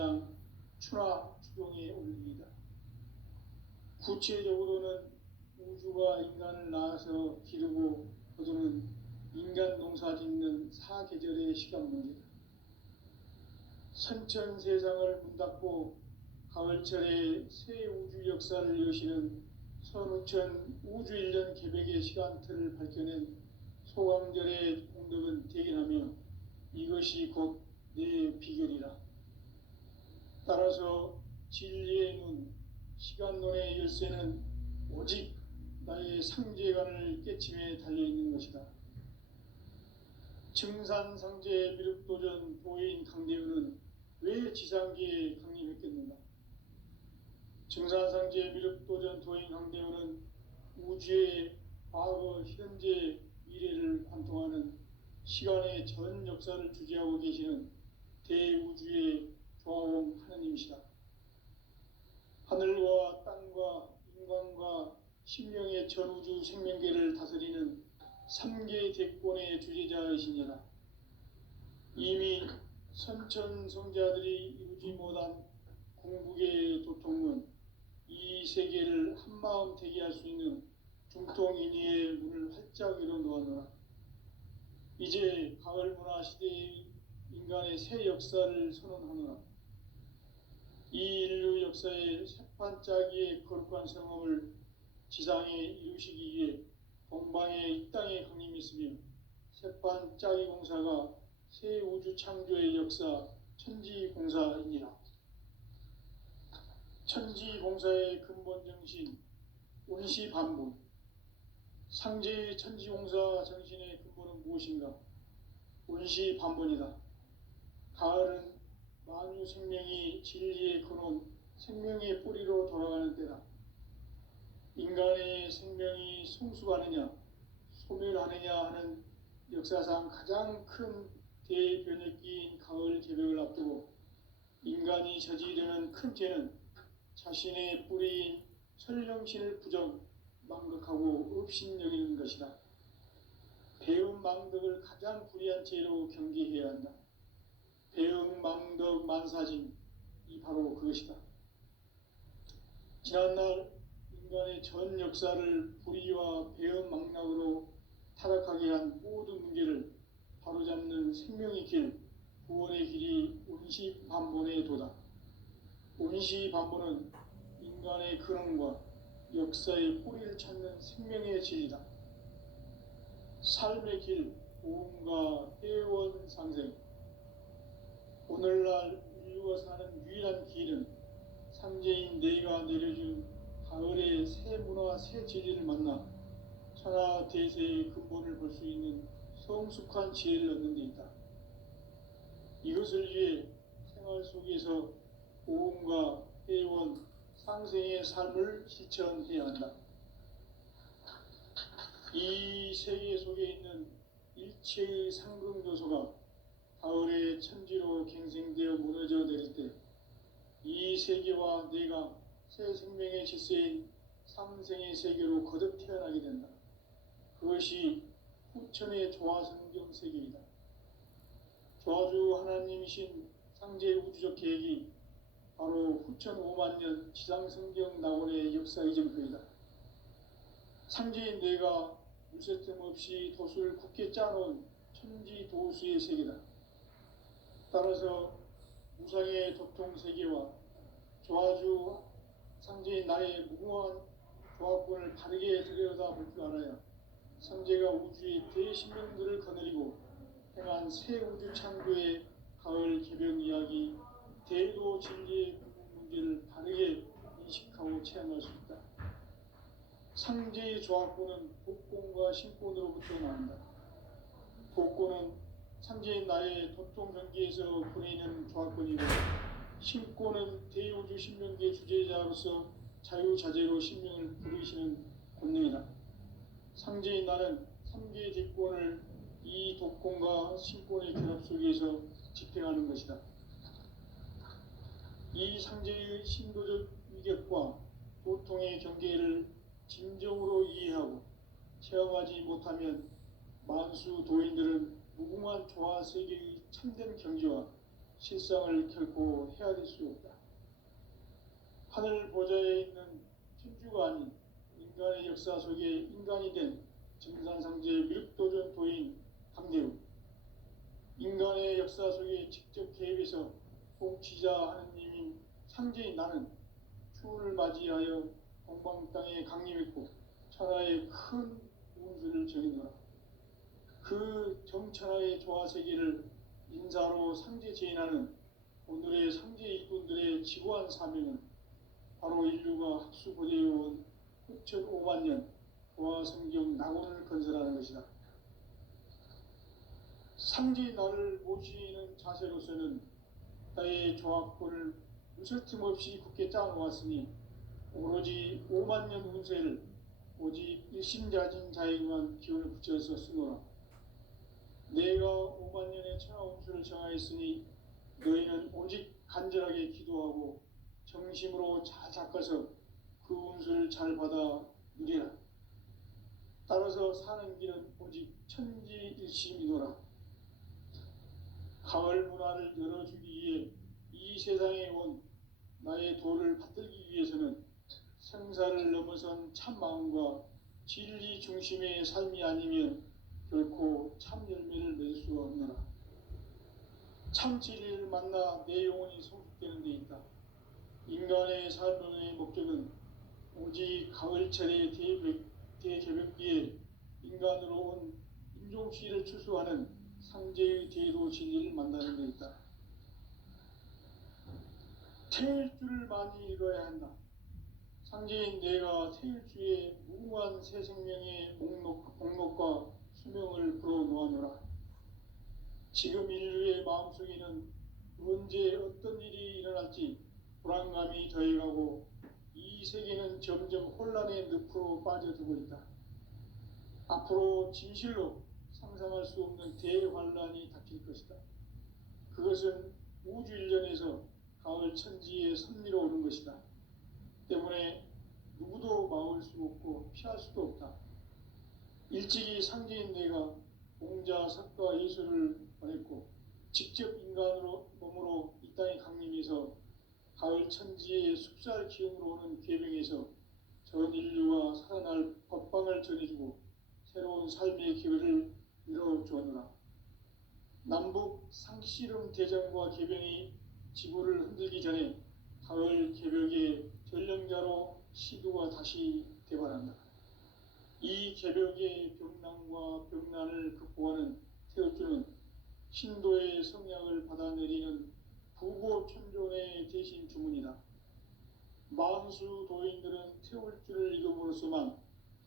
주제장 추나 추종에 올립니다. 구체적으로는 우주가 인간을 낳아서 기르고 거두는 인간 농사 짓는 사계절의 시간 문제다. 선천 세상을 문 닫고 가을철에 새 우주 역사를 여시는 선우천 우주일년 개백의 시간틀을 밝혀낸 소강절의 공덕은 대견하며 이것이 곧 내 비결이라. 따라서 진리의 눈, 시간론의 열쇠는 오직 나의 상제관을 깨침에 달려있는 것이다. 증산상제 미륵도전 도인 강대우는 왜 지상기에 강림했겠는가? 증산상제 미륵도전 도인 강대우는 우주의 과거, 현재, 미래를 관통하는 시간의 전 역사를 주재하고 계시는 대우주의 조화원 하느님이시다. 하늘과 땅과 인간과 신명의 전우주 생명계를 다스리는 3개 대권의 주제자이시니라. 이미 선천성자들이 이루지 못한 궁극의 도통은 이 세계를 한마음 되게 할 수 있는 중통인의의 문을 활짝 열어놓았노라. 이제 가을 문화 시대의 인간의 새 역사를 선언하노라. 이 인류 역사의 새판짜기의 거룩한 성험을 지상에 이루시기 위해 동방의 이 땅에 강림했으며 새판짜기 공사가 새 우주 창조의 역사 천지공사이니라. 천지공사의 근본 정신 운시반분. 상제의 천지공사 정신의 근본은 무엇인가? 운시반분이다. 가을은 만유 생명이 진리의 근원, 생명의 뿌리로 돌아가는 때다. 인간의 생명이 성숙하느냐, 소멸하느냐 하는 역사상 가장 큰 대변혁기인 가을 개벽을 앞두고 인간이 저지르는 큰 죄는 자신의 뿌리인 설령신을 부정, 망극하고 업신여기는 것이다. 배움 망덕을 가장 불의한 죄로 경계해야 한다. 배움 망덕 만사진, 이 바로 그것이다. 지난날 인간의 전 역사를 불의와 배움 망락으로 타락하게 한 모든 문제를 바로잡는 생명의 길, 구원의 길이 운시반본의 도다. 운시반본은 인간의 근원과 역사의 뿌리를 찾는 생명의 진리다. 삶의 길, 보험과 회원 상생. 오늘날 인류가 사는 유일한 길은 상제인 내가 내려준 가을의 새 문화, 새 진리를 만나 천하 대세의 근본을 볼 수 있는 성숙한 지혜를 얻는 데 있다. 이것을 위해 생활 속에서 보험과 회원, 상생의 삶을 실천해야 한다. 이 세계 속에 있는 일체의 상승조소가 가을의 천지로 갱생되어 무너져 내릴 때 이 세계와 내가 새 생명의 질서인 상생의 세계로 거듭 태어나게 된다. 그것이 후천의 조화성경 세계이다. 조화주 하나님이신 상제 우주적 계획이 바로 후천 5만년 지상성경 낙원의 역사의 점표이다. 상제인 내가 물새 틈 없이 돛을 굳게 짜놓은 천지도수의 세계다. 따라서 무상의 도통 세계와 조화주 상제인 나의 무궁한 조화권을 바르게 들여다볼 줄 알아야 상제가 우주의 대신명들을 거느리고 행한 새 우주 창조의 가을 개벽 이야기, 대도 진리의 궁극 문제를 바르게 인식하고 체험할 수 있다. 상제의 조화권은 복권과 신권으로부터 나온다. 복권은 상제인 나의 도통 경계에서 보내는 조화권이고, 신권은 대우주 신명계 주제자로서 자유자재로 신명을 부르시는 권능이다. 상제인 나는 3개의 대권을 이 독권과 신권의 결합 속에서 집행하는 것이다. 이 상제의 신도적 위격과 도통의 경계를 진정으로 이해하고 체험하지 못하면 만수 도인들은 무궁한 조화 세계의 참된 경지와 실상을 결코 헤아릴 수 없다. 하늘 보좌에 있는 천주가 아닌 인간의 역사 속에 인간이 된 정산상제의 미륵도전 도인 강대우, 인간의 역사 속에 직접 개입해서 통치자 하느님인 상제인 나는 추운을 맞이하여 동방 땅에 강림했고 천하의 큰 운수를 정했노라. 그 정천하의 조화세계를 인사로 상제 제인하는 오늘의 상제 일꾼들의 지고한 사명은 바로 인류가 학수고대해온 9,500만 년 조화성경 낙원을 건설하는 것이다. 상제의 나를 모시는 자세로서는 나의 조합권을 무설틈 없이 굳게 짜놓았으니 오로지 5만 년 운세를 오직 일심자진 자에게만 기운을 붙여서 쓰노라. 내가 5만 년의 천하 운수를 정하였으니 너희는 오직 간절하게 기도하고 정심으로 잘 닦아서 그 운수를 잘 받아 누리라. 따라서 사는 길은 오직 천지일심이노라. 가을 문화를 열어주기 위해 이 세상에 온 나의 도를 받들기 위해서는 생사를 넘어선 참마음과 진리 중심의 삶이 아니면 결코 참 열매를 맺을 수가 없노라. 참 진리를 만나 내 영혼이 성숙되는 데 있다. 인간의 삶의 목적은 오직 가을철의 대개벽기에 인간으로 온 인종시를 추수하는 상제의 대도 진리를 만나는 데 있다. 태일주를 많이 읽어야 한다. 상제인 내가 태일주의 무궁한 새 생명의 목록과 수명을 불어놓아노라. 지금 인류의 마음속에는 언제 어떤 일이 일어날지 불안감이 더해가고 이 세계는 점점 혼란의 늪으로 빠져들고 있다. 앞으로 진실로 상상할 수 없는 대환란이 닥칠 것이다. 그것은 우주 일련에서 가을 천지의 섭리로 오는 것이다. 때문에 누구도 막을 수 없고 피할 수도 없다. 일찍이 상제인 내가 공자, 석가, 예수를 보냈고 직접 인간으로 몸으로 이 땅에 강림해서 가을 천지의 숲살 기운으로 오는 계명에서 전 인류가 살아날 법방을 전해주고 새로운 삶의 기회를 이뤄주었노라. 남북 상씨름 대전과 개병이 지구를 흔들기 전에 가을 개벽의 전령자로 시도가 다시 대발한다. 이 개벽의 병난과 병난을 극복하는 태울주는 신도의 성약을 받아내리는 부고천존의 대신 주문이다. 만수 도인들은 태울주를 읽음으로써만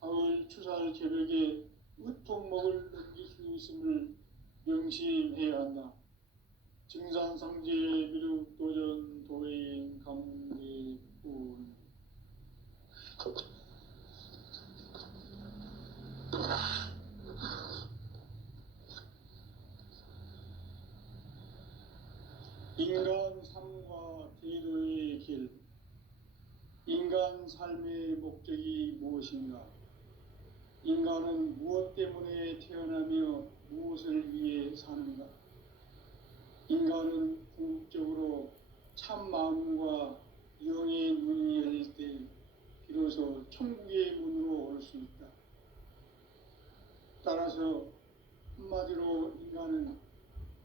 가을 추살 개벽의 으통목을 넘길 수 있음을 명심해야 한다. 증산상제 미륵도전 도인 강대군. 인간 삶과 제도의 길. 인간 삶의 목적이 무엇인가? 인간은 무엇 때문에 태어나며 무엇을 위해 사는가? 인간은 궁극적으로 참 마음과 영의 문이 열릴 때 비로소 천국의 문으로 올 수 있다. 따라서 한마디로 인간은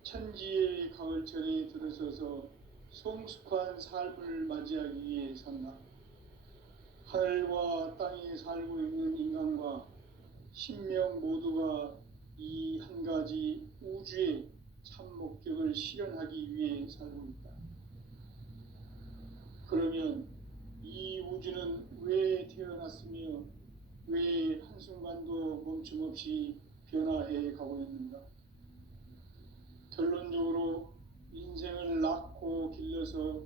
천지의 가을철에 들어서서 성숙한 삶을 맞이하기 위해 산다. 하늘과 땅에 살고 있는 인간과 신명 모두가 이 한 가지 우주의 참 목적을 실현하기 위해 살고 있다. 그러면 이 우주는 왜 태어났으며 왜 한순간도 멈춤없이 변화해 가고 있는가? 결론적으로 인생을 낳고 길러서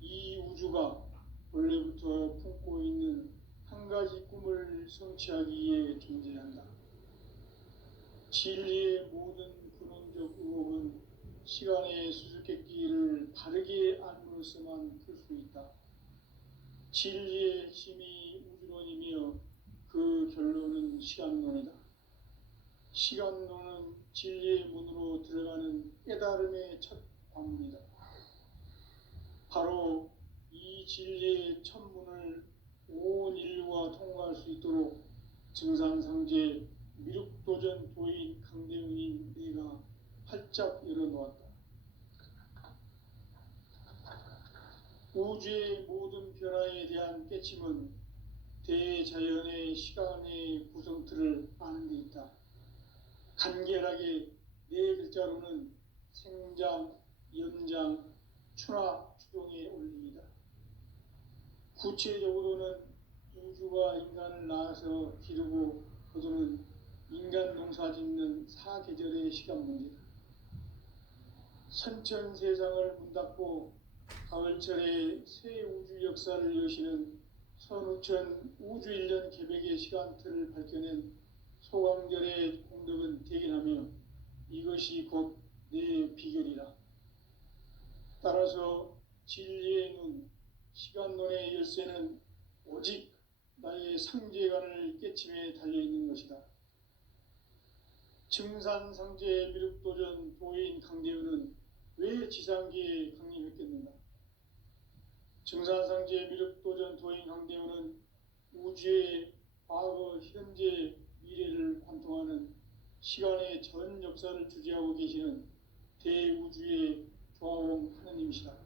이 우주가 원래부터 품고 있는 한 가지 꿈을 성취하기 위해 존재한다. 진리의 모든 근원적 의혹은 시간의 수수께끼를 바르게 알므로써만 풀 수 있다. 진리의 핵심이 우주론이며 그 결론은 시간론이다. 시간론은 진리의 문으로 들어가는 깨달음의 첫 관문이다. 바로 이 진리의 천문을 온 인류가 통과할 수 있도록 증산상제 미륵도전 도인 강대웅인 내가 활짝 열어놓았다. 우주의 모든 변화에 대한 깨침은 대자연의 시간의 구성틀을 아는 데 있다. 간결하게 네 글자로는 생장, 연장, 추나 추동의 원리이다. 구체적으로는 우주가 인간을 낳아서 기르고 거두는 인간 농사 짓는 사계절의 시간 문제다. 선천 세상을 문닫고 가을철에 새 우주 역사를 여시는 선우천 우주일년 개백의 시간틀을 밝혀낸 소강절의 공덕은 대견하며 이것이 곧 내 비결이라. 따라서 진리의 눈, 시간론의 열쇠는 오직 나의 상제관을 깨침에 달려있는 것이다. 증산상제 미륵도전 도인 강대우는 왜 지상기에 강림했겠는가? 증산상제 미륵도전 도인 강대우는 우주의 과거, 현재, 미래를 관통하는 시간의 전 역사를 주재하고 계시는 대우주의 조화원 하느님이시다.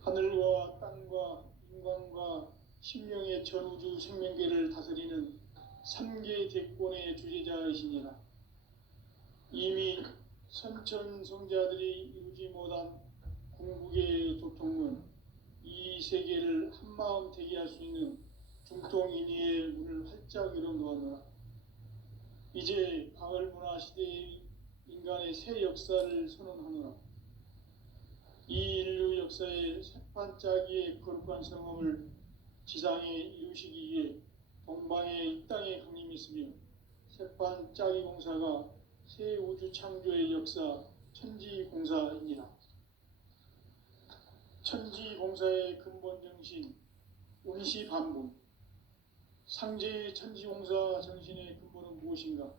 하늘과 땅과 인간과 신명의 전우주 생명계를 다스리는 3계 대권의 주재자이시니라. 이미 선천성자들이 이루지 못한 궁극의 도통은 이 세계를 한마음 되게 할 수 있는 중통인의의 문을 활짝 열어놓았노라. 이제 가을문화 시대의 인간의 새 역사를 선언하노라. 이 인류 역사의 새판짜기의 거룩한 성험을 지상에 이루시기 위해 동방의 이 땅에 강림했으며 새판짜기 공사가 새 우주 창조의 역사 천지공사이니라. 천지공사의 근본 정신 운시반분. 상제의 천지공사 정신의 근본은 무엇인가?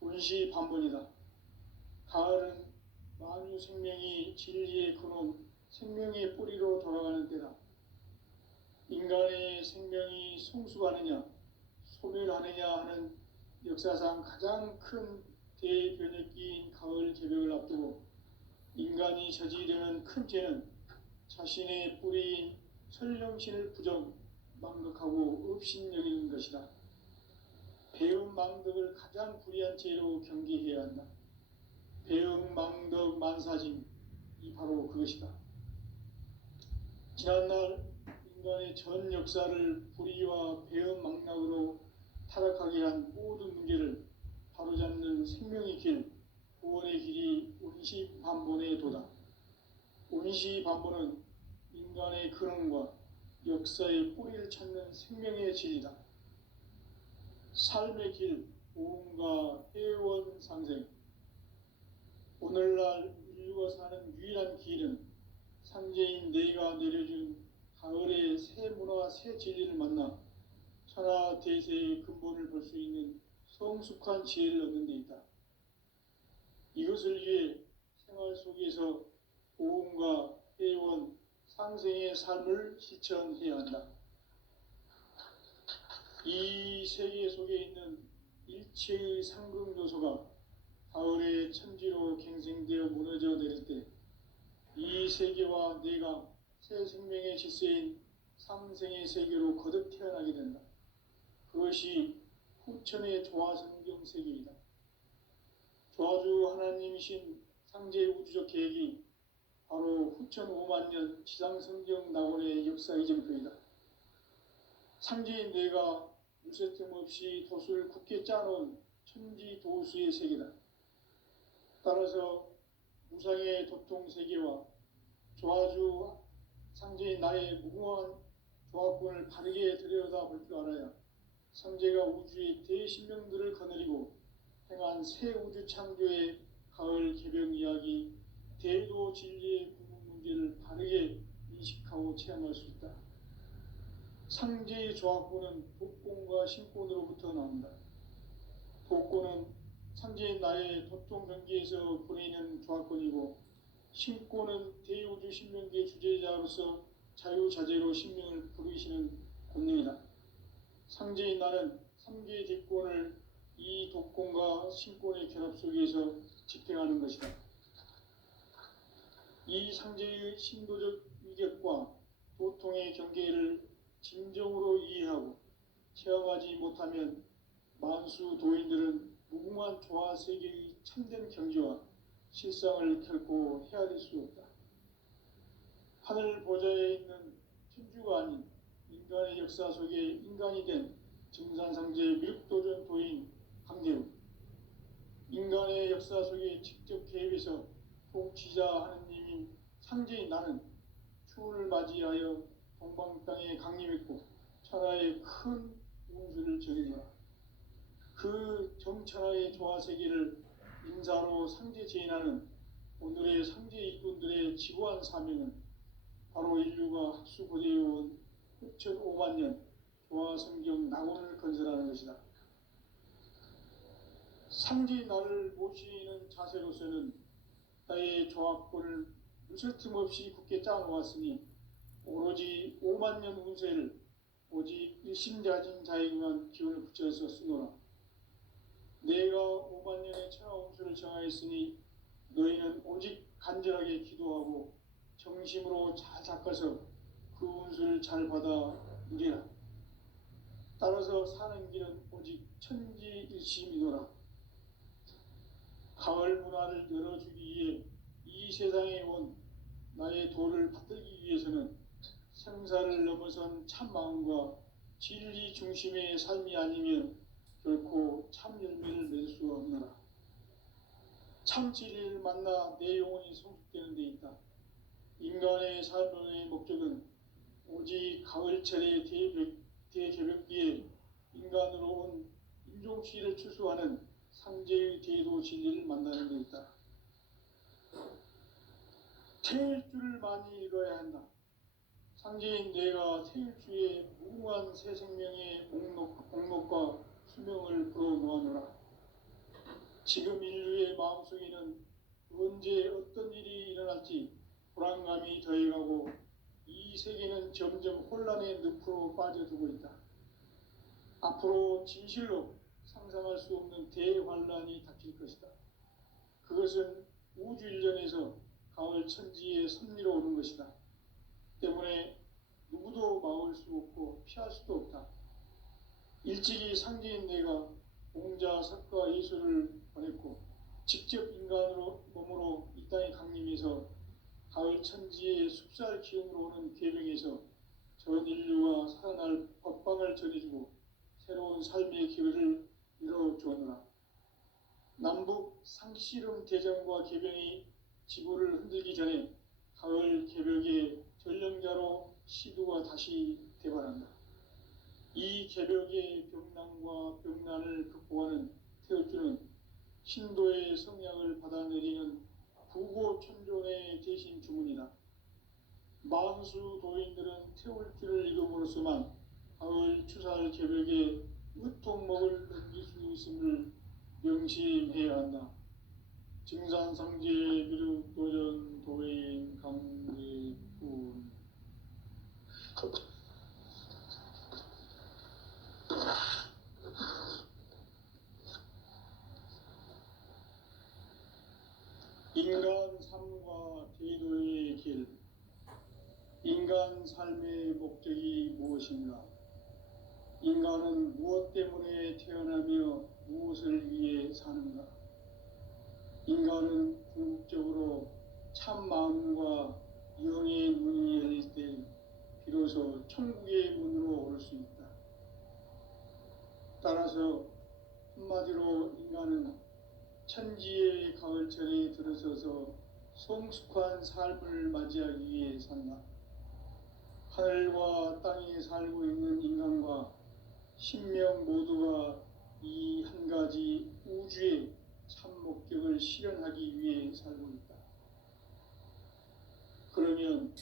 운시반분이다. 가을은 만유 생명이 진리의 근원, 생명의 뿌리로 돌아가는 때다. 인간의 생명이 성숙하느냐, 소멸하느냐 하는 역사상 가장 큰 대변혁기인 가을 개벽을 앞두고 인간이 저지르는 큰 죄는 자신의 뿌리인 설령신을 부정, 망덕하고 업신여기는 것이다. 배움 망덕을 가장 불의한 죄로 경계해야 한다. 배움 망덕 만사짐, 이 바로 그것이다. 지난날 인간의 전 역사를 불의와 배움 망락으로 타락하게 한 모든 문제를 바로잡는 생명의 길, 구원의 길이 운시반본의 도다. 운시반본은 인간의 근원과 역사의 뿌리를 찾는 생명의 진리다. 삶의 길, 보험과 회원 상생. 오늘날 인류가 사는 유일한 길은 상제인 내가 내려준 가을의 새 문화, 새 진리를 만나 천하 대세의 근본을 볼 수 있는 성숙한 지혜를 얻는 데 있다. 이것을 위해 생활 속에서 보험과 회원, 상생의 삶을 실천해야 한다. 이 세계 속에 있는 일체의 상극 요소가 가을의 천지로 갱생되어 무너져 내릴 때 이 세계와 내가 새 생명의 질서인 상생의 세계로 거듭 태어나게 된다. 그것이 후천의 조화성경 세계이다. 조화주 하나님이신 상제의 우주적 계획이 바로 후천 5만 년 지상성경 낙원의 역사 이정표이다. 상제인 내가 물새틈 없이 돛을 굳게 짜놓은 천지도수의 세계다. 따라서 무상의 도통 세계와 조화주 상제인 나의 무궁한 조화권을 바르게 들여다볼 줄 알아야 상제가 우주의 대신명들을 거느리고 행한 새 우주 창조의 가을 개벽 이야기, 대도 진리의 구분 문제를 바르게 인식하고 체험할 수 있다. 상제의 조화권은 독권과 신권으로부터 나온다. 독권은 상제인 나의 도통 경계에서 보내는 조화권이고 신고는 대우주 신명기의 주제자로서 자유자재로 신명을 부르시는 권능이다. 상제인 나는 3개의 대권을 이 독권과 신권의 결합 속에서 집행하는 것이다. 이 상제의 신도적 위격과 도통의 경계를 진정으로 이해하고 체험하지 못하면 만수 도인들은 무궁한 조화 세계의 참된 경지와 실상을 결코 헤아릴 수 없다. 하늘 보좌에 있는 천주가 아닌 인간의 역사 속에 인간이 된 증산상제 미륵도전 도인 강대우, 인간의 역사 속에 직접 개입해서 통치자 하느님인 상제인 나는 추운을 맞이하여 동방 땅에 강림했고 천하의 큰 운수를 정해노라. 그 정천하의 조화세계를 인사로 상제 제인하는 오늘의 상제 일꾼들의 지고한 사명은 바로 인류가 학수고대해온 흡천 5만 년 조화성경 낙원을 건설하는 것이다. 상제인 나를 모시는 자세로서는 나의 조합권을 무슨 틈 없이 굳게 짜놓았으니 오로지 5만 년 운세를 오직 일심자진 자에게만 기운을 붙여서 쓰노라. 내가 5만 년의 천하 운수를 정하였으니 너희는 오직 간절하게 기도하고 정심으로 잘 닦아서 그 운수를 잘 받아 누리라. 따라서 사는 길은 오직 천지일심이노라. 가을 문화를 열어주기 위해 이 세상에 온 나의 도를 받들기 위해서는 생사를 넘어선 참 마음과 진리 중심의 삶이 아니면 결코 참 열매를 맺을 수 없노라. 참 진리를 만나 내 영혼이 성숙되는 데 있다. 인간의 삶의 목적은 오직 가을철의 대개벽기에 인간으로 온 인종시를 추수하는 상제의 대도 진리를 만나는 데 있다. 태일주를 많이 읽어야 한다. 상제인 내가 태일주의 무궁한 새 생명의 목록과 수명을 불어놓아노라. 지금 인류의 마음속에는 언제 어떤 일이 일어날지 불안감이 더해가고 이 세계는 점점 혼란의 늪으로 빠져들고 있다. 앞으로 진실로 상상할 수 없는 대환란이 닥칠 것이다. 그것은 우주 일전에서 가을 천지의 섭리로 오는 것이다. 때문에 누구도 막을 수 없고 피할 수도 없다. 일찍이 상제인 내가 공자, 석가, 예수를 보냈고 직접 인간으로 몸으로 이 땅에 강림해서 가을 천지의 숲살 기운으로 오는 계명에서 전 인류와 살아날 법방을 전해주고 새로운 삶의 기회를 이뤄주었노라. 남북 상씨름 대전과 개병이 지구를 흔들기 전에 가을 개벽의 전령자로 시두가 다시 대발한다. 이 개벽의 병난과 병난을 극복하는 태울주는 신도의 성약을 받아내리는 부고천존의 대신 주문이다. 만수 도인들은 태울주를 읽음으로써만 가을 추살 개벽에 으통목을 넘길 수 있음을 명심해야 한다. 증산상제 미륵도전 도인 강대군. 인간 삶과 대도의 길. 인간 삶의 목적이 무엇인가? 인간은 무엇 때문에 태어나며 무엇을 위해 사는가? 인간은 궁극적으로 참 마음과 영의 문이 열릴 때 비로소 천국의 문으로 오를 수 있다. 따라서 한마디로 인간은 천지의 가을철에 들어서서 성숙한 삶을 맞이하기 위해 산다. 하늘과 땅에 살고 있는 인간과 신명 모두가 이 한 가지 우주의 참 목적을 실현하기 위해 살고 있다. 그러면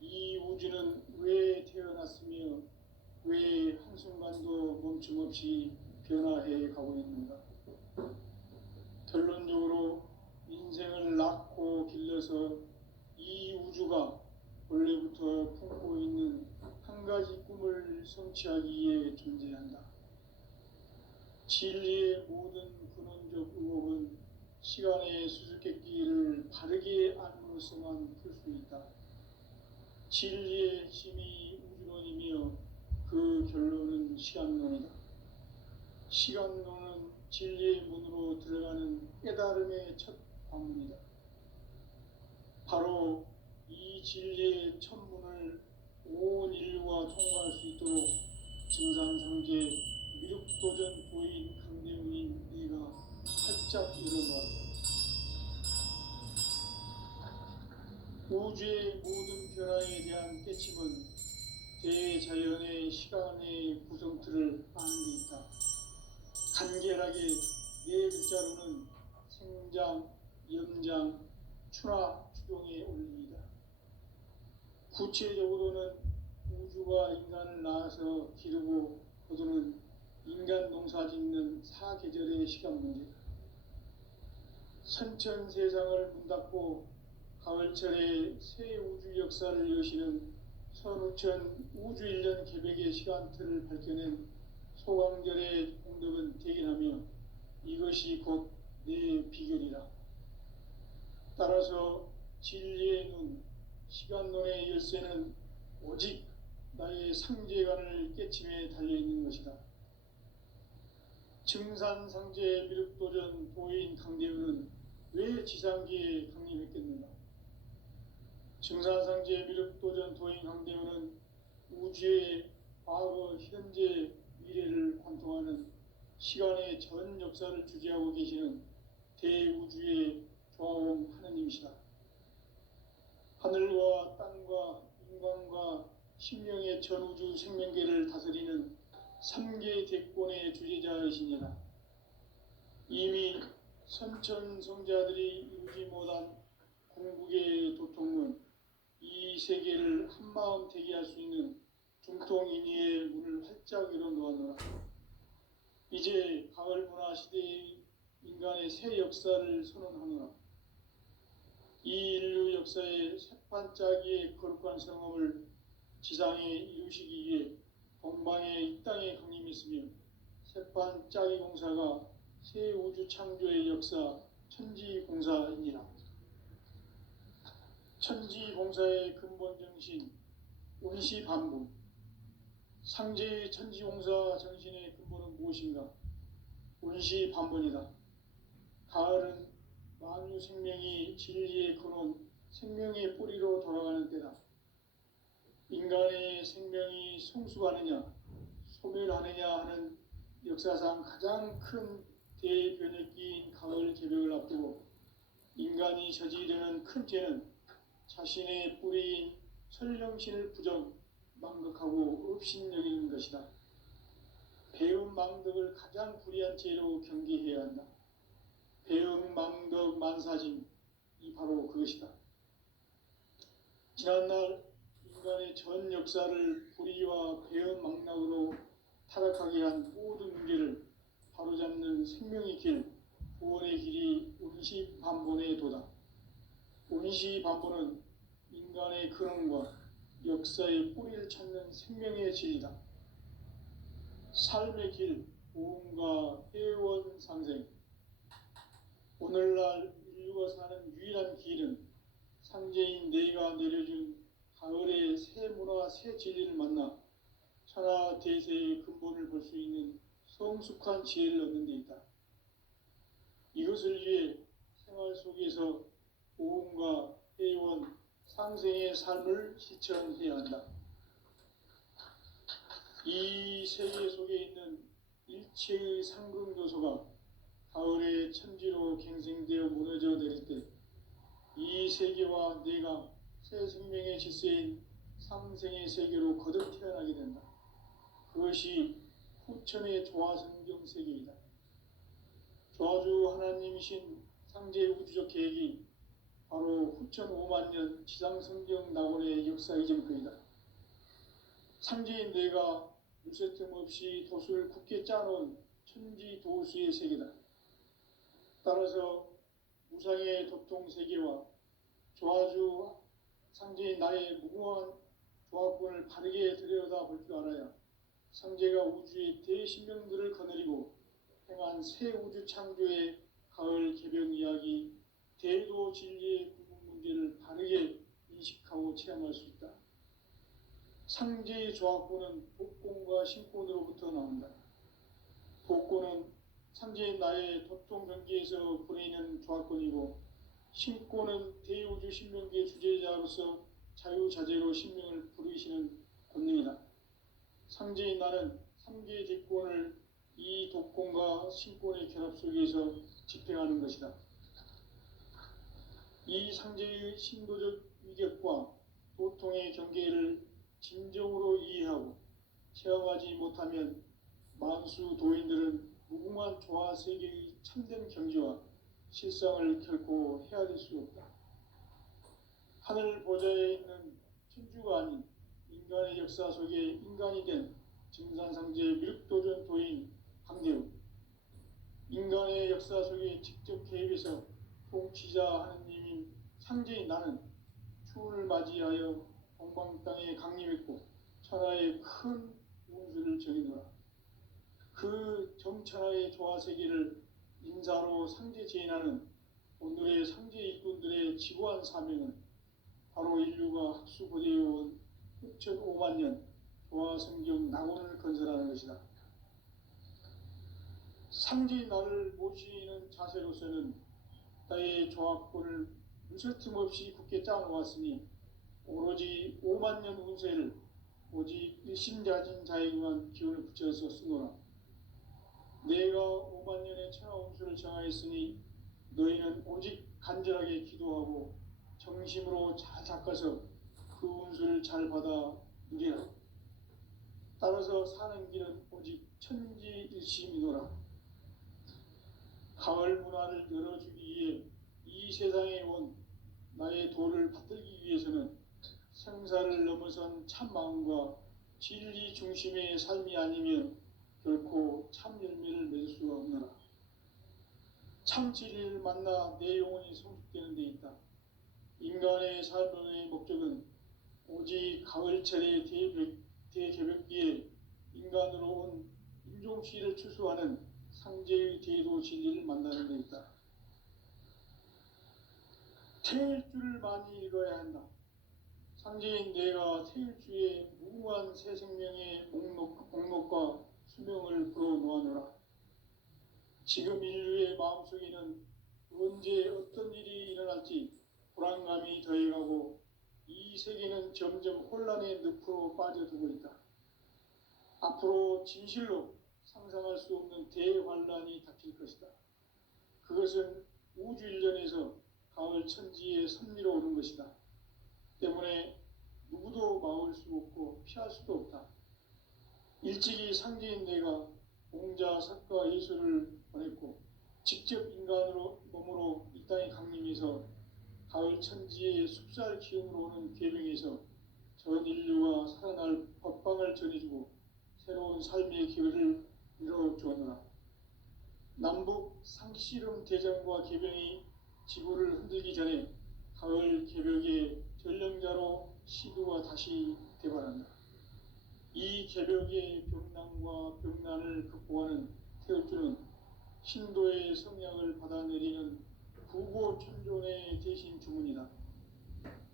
이 우주는 왜 태어났으며 왜 한순간도 멈춤없이 변화해 가고 있는가? 결론적으로 인생을 낳고 길러서 이 우주가 원래부터 품고 있는 한 가지 꿈을 성취하기 위해 존재한다. 진리의 모든 근원적 의혹은 시간의 수수께끼를 바르게 알므로써만 풀 수 있다. 진리의 핵심이 우주론이며 그 결론은 시간론이다. 시간론은 진리의 문으로 들어가는 깨달음의 첫 관문이다. 바로 이 진리의 첫 문을 온 인류가 통과할 수 있도록 증산상계 미륵도전 도인 강대웅인 네가 활짝 열어놓았다. 우주의 모든 변화에 대한 깨침은 대자연의 시간의 구성틀을 아는 데 있다. 간결하게 네 글자로는 생장, 연장, 추나 추동의 원리이다. 구체적으로는 우주가 인간을 낳아서 기르고 거두는 인간 농사 짓는 사계절의 시간 문제다. 선천 세상을 문 닫고 가을철에 새 우주 역사를 여시는 선우천 우주 1년 개백의 시간틀을 밝혀낸 소강절의 공덕은 대견하며 이것이 곧 내 비결이라. 따라서 진리의 눈, 시간론의 열쇠는 오직 나의 상제관을 깨침에 달려있는 것이다. 증산상제 미륵도전 도인 강대우는 왜 지상계에 강림했겠는가? 증산상제 미륵도전 도인 강대우는 우주의 과거, 현재, 미래를 관통하는 시간의 전 역사를 주재하고 계시는 대우주의 조화원 하느님이시다. 하늘과 땅과 인간과 신명의 전우주 생명계를 다스리는 3계 대권의 주재자이시니라. 이미 선천성자들이 이루지 못한 궁극의 도통은 이 세계를 한마음 되게 할 수 있는 중통인의의 문을 활짝 열어놓았노라. 이제 가을 문화 시대의 인간의 새 역사를 선언하노라. 이 인류 역사의 새반짝이의 거룩한 성험을 지상에 이루시기 위해 동방의 이 땅에 강림했으며 새반짝이 공사가 새 우주 창조의 역사 천지공사이니라. 천지공사의 근본 정신 운시반분. 상제의 천지공사 정신의 근본은 무엇인가? 운시반분이다. 가을은 만유 생명이 진리의 근원, 생명의 뿌리로 돌아가는 때다. 인간의 생명이 성숙하느냐, 소멸하느냐 하는 역사상 가장 큰 대변혁기인 가을 개벽을 앞두고 인간이 저지르는 큰 죄는 자신의 뿌리인 설령신을 부정, 망덕하고 업신여기는 것이다. 배움 망덕을 가장 불의한 죄로 경계해야 한다. 배움 망덕 만사짐이 바로 그것이다. 지난날 인간의 전 역사를 불의와 배움 망락으로 타락하게 한 모든 문제를 바로잡는 생명의 길, 구원의 길이 운시반본의 도다. 운시반본은 인간의 근원과 역사의 뿌리를 찾는 생명의 진리다. 삶의 길, 보험과 회원 상생. 오늘날 인류가 사는 유일한 길은 상제인 네가 내려준 가을의 새 문화, 새 진리를 만나 천하 대세의 근본을 볼 수 있는 성숙한 지혜를 얻는 데 있다. 이것을 위해 생활 속에서 보험과 회원, 상생의 삶을 실천해야 한다. 이 세계 속에 있는 일체의 상근교소가 가을의 천지로 갱생되어 무너져 내릴 때 이 세계와 내가 새 생명의 질서인 상생의 세계로 거듭 태어나게 된다. 그것이 후천의 조화성경 세계이다. 조화주 하나님이신 상제 우주적 계획이 바로 후천 5만 년 지상성경 낙원의 역사 이정표이다. 상제인 내가 물새틈 없이 도수를 굳게 짜놓은 천지도수의 세계다. 따라서 무상의 도통 세계와 조화주 상제인 나의 무궁한 조합권을 바르게 들여다볼 줄 알아야 상제가 우주의 대신명들을 거느리고 행한 새 우주 창조의 가을 개벽 이야기, 대도 진리의 구분 문제를 바르게 인식하고 체험할 수 있다. 상제의 조합권은 복권과 신권으로부터 나온다. 복권은 상제인 나의 도통 경계에서 보내는 조합권이고, 신권은 대우주 신명기의 주제자로서 자유자재로 신명을 부르시는 권능이다. 상제인 나는 3개의 뒷권을 이 독권과 신권의 결합 속에서 집행하는 것이다. 이 상제의 신도적 위격과 도통의 경계를 진정으로 이해하고 체험하지 못하면 만수 도인들은 무궁한 조화 세계의 참된 경지와 실상을 결코 헤아릴 수 없다. 하늘 보좌에 있는 천주가 아닌 인간의 역사 속에 인간이 된 증산상제 미륵도전 도인 강대우, 인간의 역사 속에 직접 개입해서 통치자 하느님인 상제인 나는 추운을 맞이하여 동방 땅에 강림했고 천하의 큰 운수를 정해놓아 그 정천하의 조화세계를 인사로 상제 제인하는 오늘의 상제 일꾼들의 지고한 사명은 바로 인류가 학수고대해온 6,500만 년 조화성경 낙원을 건설하는 것이다. 상제인 나를 모시는 자세로서는 나의 조합권을 무설틈 없이 굳게 짜놓았으니 오로지 5만 년 운세를 오직 일심자진 자에게만 기운을 붙여서 쓰노라. 내가 5만 년의 천하 운수를 정하였으니 너희는 오직 간절하게 기도하고 정심으로 잘 닦아서 그 운수를 잘 받아 누리라. 따라서 사는 길은 오직 천지일심이노라. 가을 문화를 열어주기 위해 이 세상에 온 나의 도를 받들기 위해서는 생사를 넘어선 참 마음과 진리 중심의 삶이 아니면 결코 참 열매를 맺을 수가 없노라. 참 진리를 만나 내 영혼이 성숙되는 데 있다. 인간의 삶의 목적은 오직 가을철의 대개벽기에 인간으로 온 인종시를 추수하는 상제의 대도 진리를 만나는 데 있다. 태일주를 많이 읽어야 한다. 상제인 내가 태일주의 무궁한 새 생명의 목록과 수명을 불어놓아노라. 지금 인류의 마음속에는 언제 어떤 일이 일어날지 불안감이 더해가고 이 세계는 점점 혼란의 늪으로 빠져들고 있다. 앞으로 진실로 상상할 수 없는 대환란이 닥칠 것이다. 그것은 우주 일전에서 가을 천지에 섭리로 오는 것이다. 때문에 누구도 막을 수 없고 피할 수도 없다. 일찍이 상제인 내가 공자, 석가, 예수를 보냈고 직접 인간으로 몸으로 이 땅에 강림해서 가을 천지의 숲살 기운으로 오는 계명에서 전 인류가 살아날 법방을 전해주고 새로운 삶의 기회를 이뤄주었노라. 남북 상씨름 대전과 개병이 지구를 흔들기 전에 가을 개벽의 전령자로 시도가 다시 대발한다. 이 개벽의 병난과 병난을 극복하는 태울주는 신도의 성약을 받아내리는 구고천존의 대신 주문이다.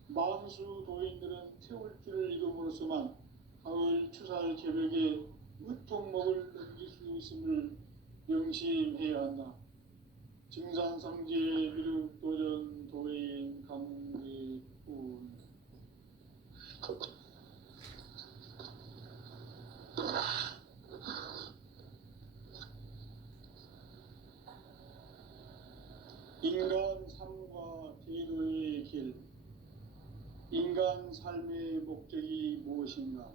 만수 도인들은 태울주를 읽음으로써만 가을 추살 개벽의 으통목을 넘길 수 있음을 명심해야 한다. 증산상제 미륵도전 도인 강대훈. 인간 삶과 대도의 길. 인간 삶의 목적이 무엇인가?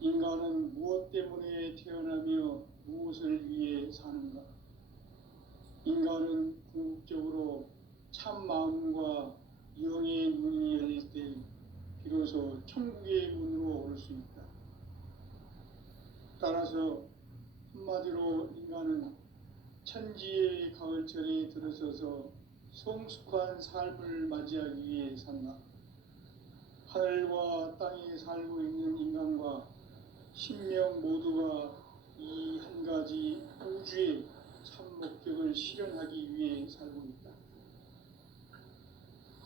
인간은 무엇 때문에 태어나며 무엇을 위해 사는가? 인간은 궁극적으로 참 마음과 영의 문이 열릴 때 비로소 천국의 문으로 올 수 있다. 따라서 한마디로 인간은 천지의 가을철에 들어서서 성숙한 삶을 맞이하기 위해 산다. 하늘과 땅에 살고 있는 인간과 신명 모두가 이 한 가지 우주의 참 목적을 실현하기 위해 살고 있다.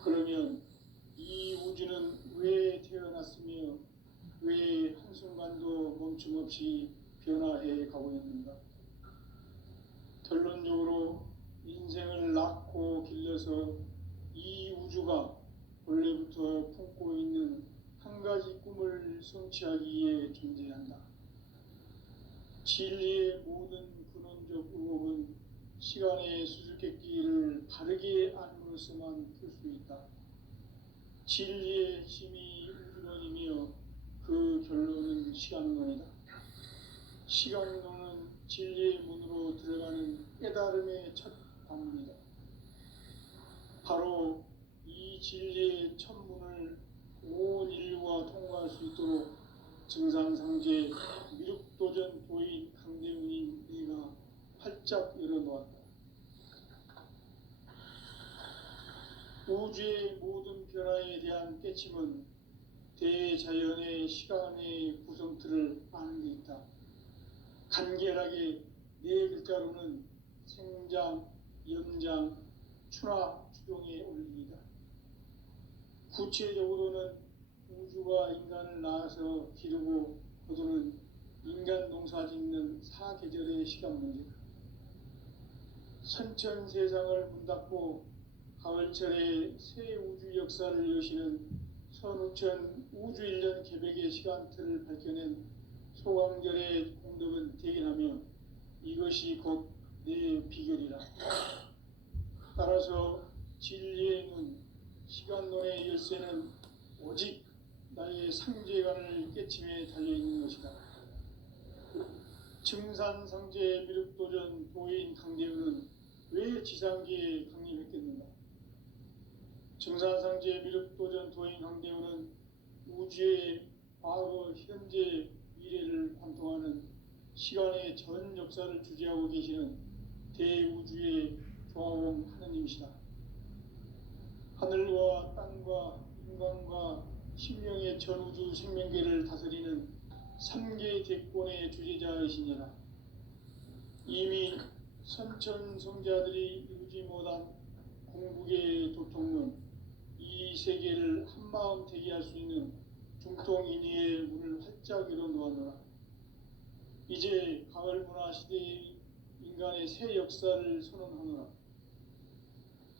그러면 이 우주는 왜 태어났으며 왜 한순간도 멈춤없이 변화해 가고 있는가? 결론적으로 인생을 낳고 길러서 이 우주가 원래부터 품고 있는 한 가지 꿈을 성취하기 위해 존재한다. 진리의 모든 근원적 의혹은 시간의 수수께끼를 바르게 알므로서만 풀 수 있다. 진리의 핵심이 우주론이며 그 결론은 시간론이다. 시간론은 진리의 문으로 들어가는 깨달음의 첫 관문이다. 바로 이 진리의 첫 문을 온 인류가 통과할 수 있도록 증산상제 미륵도전 도인 강대훈이 네가 활짝 열어놓았다. 우주의 모든 변화에 대한 깨침은 대자연의 시간의 구성틀을 아는 데 있다. 간결하게 네 글자로는 생장, 연장, 추나 추종의 원리이다. 구체적으로는 우주가 인간을 낳아서 기르고 거두는 인간 농사 짓는 사계절의 시간 문제다. 선천 세상을 문닫고 가을철에 새 우주 역사를 여시는 선우천 우주 1년 개백의 시간틀을 밝혀낸 소강절의 공덕은 대견하며 이것이 곧 내 비결이라. 따라서 진리의 문, 시간론의 열쇠는 오직 나의 상제관을 깨침에 달려있는 것이다. 증산상제 미륵도전 도인 강대훈은 왜 지상계에 강림했겠는가? 증산상제 미륵도전 도인 강대훈은 우주의 과거, 현재, 미래를 관통하는 시간의 전 역사를 주재하고 계시는 대우주의 조화범 하느님이시다. 하늘과 땅과 인간과 신명의 전우주 생명계를 다스리는 3개 대권의 주재자이시니라. 이미 선천성자들이 이루지 못한 궁극의 도통론, 이 세계를 한마음 되게 할 수 있는 중통인의의 문을 활짝 열어놓았노라. 이제 가을 문화 시대의 인간의 새 역사를 선언하노라.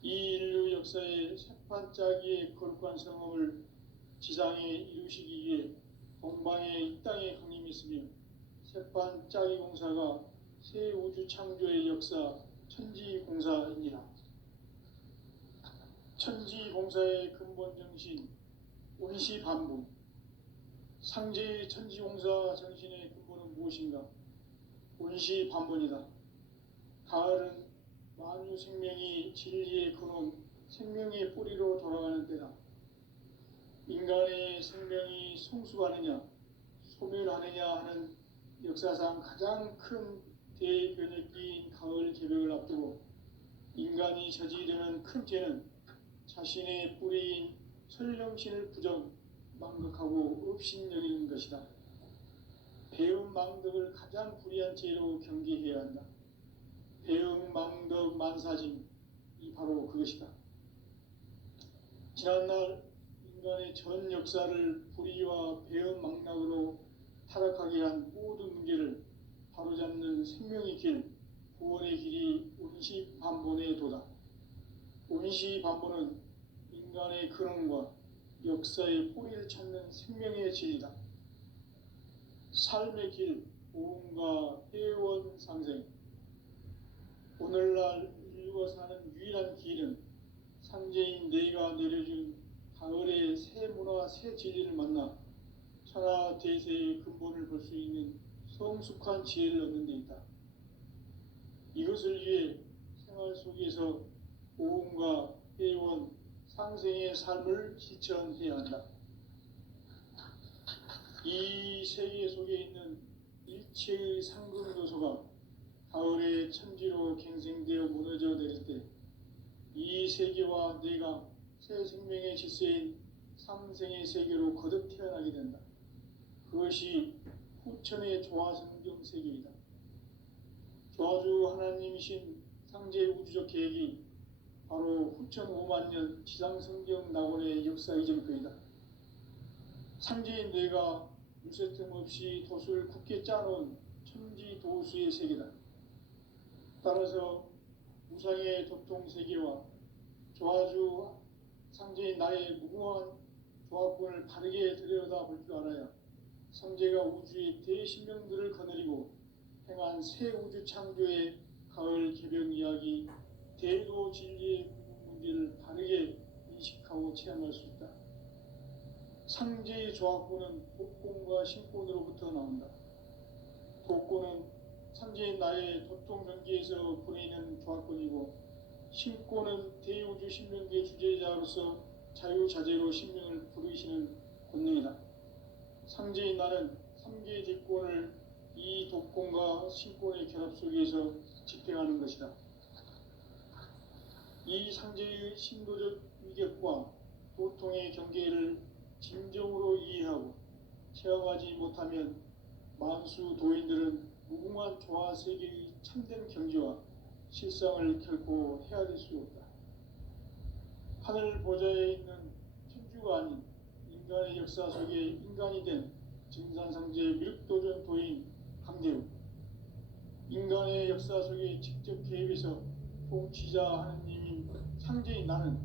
이 인류 역사의 새판짜기의 거룩한 성업을 지상에 이루시기 위해 동방에 이 땅에 강림했으며 새판짜기 공사가 새 우주 창조의 역사 천지공사이니라. 천지공사의 근본 정신 온시반분. 상제의 천지공사 정신의 근본은 무엇인가? 온시반분이다. 가을은 만유 생명이 진리의 근원, 생명의 뿌리로 돌아가는 때다. 인간의 생명이 성숙하느냐, 소멸하느냐 하는 역사상 가장 큰 대변혁기인 가을 개벽을 앞두고 인간이 저지르는 큰 죄는 자신의 뿌리인 설령신을 부정, 망극하고 업신여기는 것이다. 배움 망덕을 가장 불의한 죄로 경계해야 한다. 배움 망덕 만사짐, 이 바로 그것이다. 지난날 인간의 전 역사를 불의와 배움 망락으로 타락하게 한 모든 문제를 바로잡는 생명의 길, 구원의 길이 온시반본의 도다. 온시반본은 인간의 근원과 역사의 뿌리를 찾는 생명의 진리다. 삶의 길, 보험과 회원 상생. 오늘날 인류가 사는 유일한 길은 상제인 내가 내려준 가을의 새 문화, 새 진리를 만나 천하 대세의 근본을 볼 수 있는 성숙한 지혜를 얻는 데 있다. 이것을 위해 생활 속에서 보험과 회원, 상생의 삶을 실천해야 한다. 이 세계 속에 있는 일체의 상금 요소가 가을의 천지로 갱생되어 무너져 내릴 때 이 세계와 내가 새 생명의 질서인 삼생의 세계로 거듭 태어나게 된다. 그것이 후천의 조화성경 세계이다. 조화주 하나님이신 상제 우주적 계획이 바로 후천 5만 년 지상성경 낙원의 역사 이전표이다. 상제인 뇌가 물새틈 없이 돛을 굳게 짜놓은 천지도수의 세계다. 따라서 우상의 도통 세계와 조화주 상제인 나의 무궁한 조합권을 바르게 들여다볼 줄 알아야 상제가 우주의 대신명들을 거느리고 행한 새 우주 창조의 가을 개벽 이야기, 대도 진리의 문제를 바르게 인식하고 체험할 수 있다. 상제의 조합권은 독권과 신권으로부터 나온다. 독권은 상제인 나의 도통 경계에서 보내는 조합권이고, 신권은 대우주 신명계 주제자로서 자유자재로 신명을 부르시는 권능이다. 상제인 나는 3개의 대권을 이 독권과 신권의 결합 속에서 집행하는 것이다. 이 상제의 신도적 위격과 도통의 경계를 진정으로 이해하고 체험하지 못하면 만수 도인들은 무궁한 조화 세계의 참된 경지와 실상을 결코 헤아릴 수 없다. 하늘 보좌에 있는 천주가 아닌 인간의 역사 속에 인간이 된 증산상제 미륵도전 도인 강대우, 인간의 역사 속에 직접 개입해서 통치자 하느님인 상제인 나는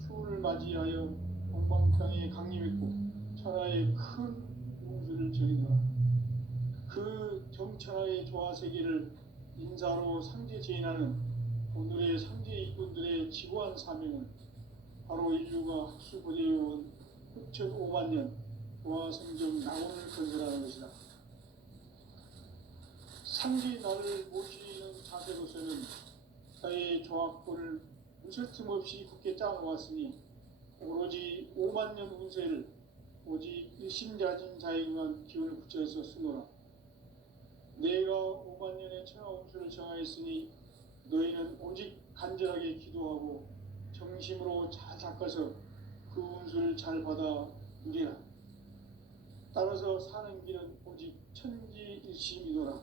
추운을 맞이하여 동방땅에 강림했고 천하의 큰 우주를 정의노라. 그 정천하의 조화 세계를 인사로 상제 제인하는 오늘의 상제 이꾼들의 지고한 사명은 바로 인류가 학수고대해온 후천 5만 년 조화성경 낙원을 건설하는 것이다. 상제인 나를 모시는 자세로서는 나의 조합권을 무쇠틈 없이 굳게 짜놓았으니 오로지 5만 년 운세를 오직 일심자진 자에 의한 기운을 붙여서 쓰노라. 내가 5만 년의 천하 운수를 정하였으니 너희는 오직 간절하게 기도하고 정심으로 잘 닦아서 그 운수를 잘 받아 누리라. 따라서 사는 길은 오직 천지일심이노라.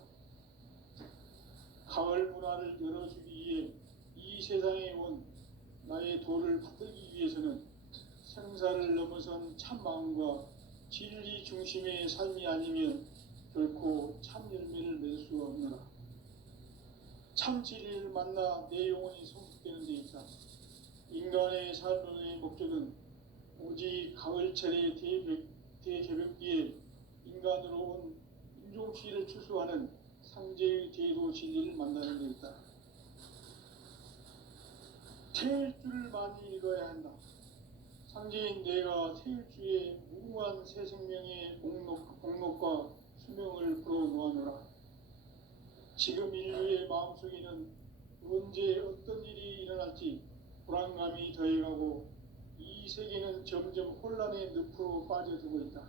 가을 문화를 열어주기 위해 이 세상에 온 나의 도를 받들기 위해서는 생사를 넘어선 참 마음과 진리 중심의 삶이 아니면 결코 참 열매를 맺을 수가 없노라. 참 진리를 만나 내 영혼이 성숙되는 데 있다. 인간의 삶의 목적은 오직 가을철의 대개벽기에 인간으로 온 인종시를 추수하는 상제의 대도 진리를 만나는 데 있다. 태일주를 많이 읽어야 한다. 상제인 내가 태일주의 무궁한 새 생명의 목록과 수명을 풀어놓아노라. 지금 인류의 마음속에는 언제 어떤 일이 일어날지 불안감이 더해가고 이 세계는 점점 혼란의 늪으로 빠져들고 있다.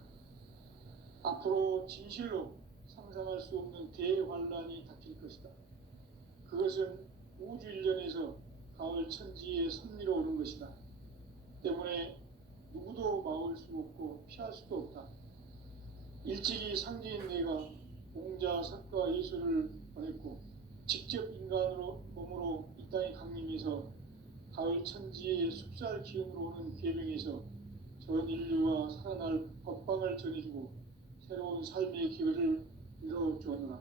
앞으로 진실로 상상할 수 없는 대환란이 닥칠 것이다. 그것은 우주 일련에서 가을 천지의 섭리로 오는 것이다. 때문에 누구도 막을 수 없고 피할 수도 없다. 일찍이 상제인 내가 공자, 석가, 예수를 보냈고 직접 인간으로 몸으로 이 땅에 강림해서 가을 천지의 숲살 기운으로 오는 계명에서 전 인류와 살아날 법방을 전해주고 새로운 삶의 기회를 이뤄주었노라.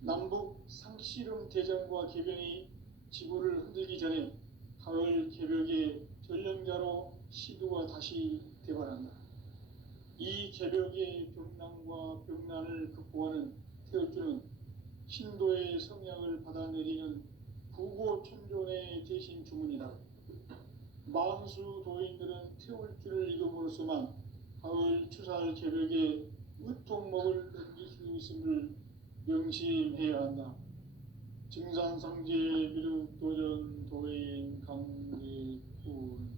남북 상씨름 대전과 개병이 지구를 흔들기 전에 가을 개벽의 전령자로 시두가 다시 대발한다. 이 개벽의 병난과 병난을 극복하는 태울주는 신도의 성약을 받아내리는 부고천존의 대신 주문이다. 만수 도인들은 태울주를 읽음으로써만 가을 추살 개벽의 의통목을 넘길 수 있음을 명심해야 한다. 증산상제 미륵도전 도인 강대군.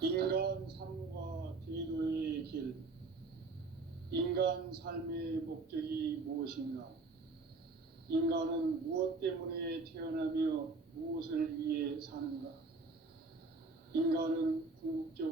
인간 삶과 제도의 길. 인간 삶의 목적이 무엇인가? 인간은 무엇 때문에 태어나며 무엇을 위해 사는가? 인간은 궁극적으로